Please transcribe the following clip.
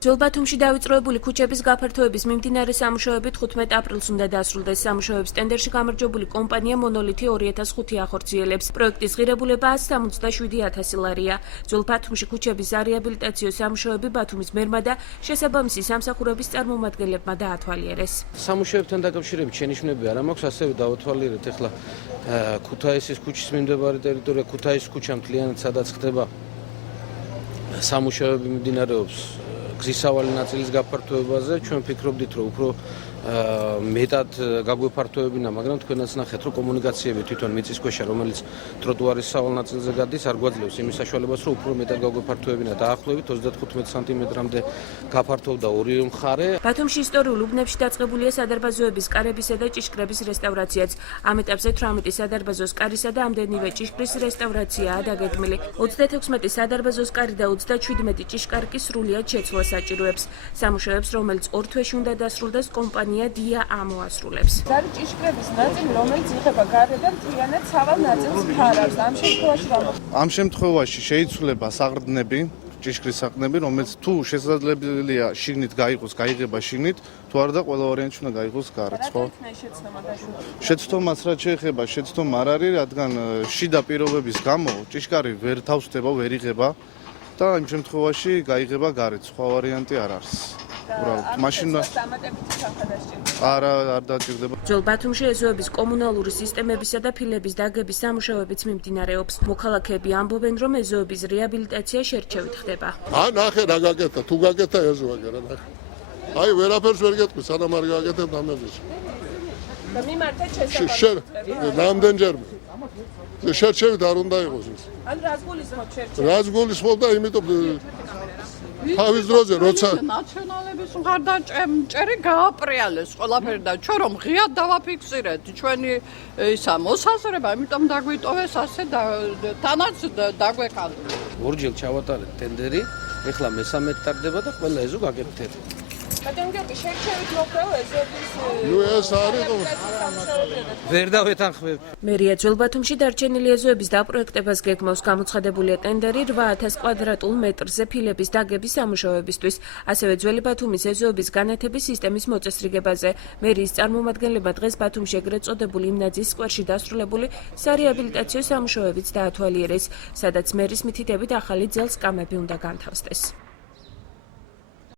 ძველ ბათუმში დავიწყებული ქუჩების გაფართოების მიმდინარე სამუშაოები 15 აპრილს უნდა დასრულდეს. სამუშაოების ტენდერში გამარჯვებული კომპანია მონოლითი 2005 ახორციელებს. პროექტის ღირებულება 177,000 ლარია. ძველ ბათუმში ქუჩების არეაბილიტაციო სამუშაოები ბათუმის მერმა და შესაბამისი სამსახურების წარმომადგენლებმა დაათვალიერეს. სამუშაოებთან დაკავშირებით შენიშვნები არ მაქვს, ასევე დავათვალიერეთ ახლა ქუთაისის ქუჩის მიმდებარე ტერიტორია, ქუთაისის ქუჩა მთლიანად სადაც ხდება სამუშაოები მიმდინარეობს გზისავალი ნაწილის გაფართოებაზე. ჩვენ ფიქრობდით, რომ უფრო მეტად გაგვეფართოებინა, მაგრამ თქვენაც ნახეთ, რომ კომუნიკაციები თვითონ მიწისქვეშა, რომელიც ტროტუარის სავალ ნაწილზე გადის, არ გვაძლევს იმის საშუალებას, რომ უფრო მეტად გაგვეფართოებინა. დაახლოებით 35 სანტიმეტრამდე გაფართოვდა ორივე მხარე. ბათუმში ისტორიულ უბნებში დაწყებულია სადარბაზოების კარებისა და ჭიშკრების რესტავრაციაც. ამ ეტაპზე 18 სადარბაზოს კარისა და ამდენივე ჭიშკრის რესტავრაციაა დაგეგმილი. 36 სადარბაზოს კარი და 37 ჭიშკარი კი სრულიად შეცვლას საჭიროებს. სამუშაოებს, რომელიც 2 თვეში უნდა დასრულდეს, კომპანია დია ამოასრულებს. არის ჭიშკრების ნაწილი, რომელიც იღება გარედან მთლიანად სავალ ნაწილს ფარავს. ამ შემთხვევაში შეიცვლება საყრდნები, ჭიშკრის საყრდნები, რომელიც თუ შესაძლებელია შიგნით გაიყოს, გაიღება შიგნით, თუ არა და ყველა ვარიანტი უნდა გაიყოს გარეთ, ხო? შეცდომას რაც შეეხება, შეცდომა არ არის, რადგან შიდა პირობების გამო ჭიშკარი ვერ თავს ხდება, ვერ იღება და იმ შემთხვევაში გაიღება გარეთ, სხვა ვარიანტი არ არის. არ დაჭირდება. ძველ ბათუმში ეზოების კომუნალური სისტემებისა და ფილების დაგების სამუშაოებიც მიმდინარეობს. მოქალაქეები ამბობენ, რომ ეზოების რეაბილიტაცია შერჩევით ხდება. ნახე რა გაკეთა, თუ გაკეთა ეზოა გერა ნახე. აი ვერაფერს ვერ გეტყვი, სანამ არ გაკეთებ ამბებს. და მიმართეთ შესაძლებლად. რამდენჯერმე. შერჩევით არ უნდა იყოს ეს. ან რას გულისხმობ შერჩევით? რას გულისხმობ და იმიტომ თავის დროზე როცა ნაციონალების მხარდაჭერი გააპრიალეს ყველაფერი და ჩვენ რომ ღიად დავაფიქსირეთ ჩვენი ისა მოსაზრება, იმიტომ დაგვიტოვეს ასე და თანაც დაგვეკალეთ. ორჯერ ჩავატარეთ ტენდერი, ეხლა მესამე ტარდება და ყველა ეზო გაკეთეთ. ბატონო გიორგი, შერჩევით მოხდება ეზოების ეს არის ვერ დავეთანხმებ. მერია ძველ ბათუმში დარჩენილი ეზოების დაპროექტებას გეგმავს. გამოცხადებულია ტენდერი 8,000 კვადრატულ მეტრზე ფილების დაგების სამუშაოებისთვის, ასევე ძველი ბათუმის ეზოების განათების სისტემის მოწესრიგებაზე. მერიის წარმომადგენლებმა დღეს ბათუმში ეგრეთ წოდებული იმნაძის სკვერში დასრულებული სარეაბილიტაციო სამუშაოებიც დაათვალიერეს, სადაც მერის მითითებით ახალი ძელს კამები უნდა განთავსდეს.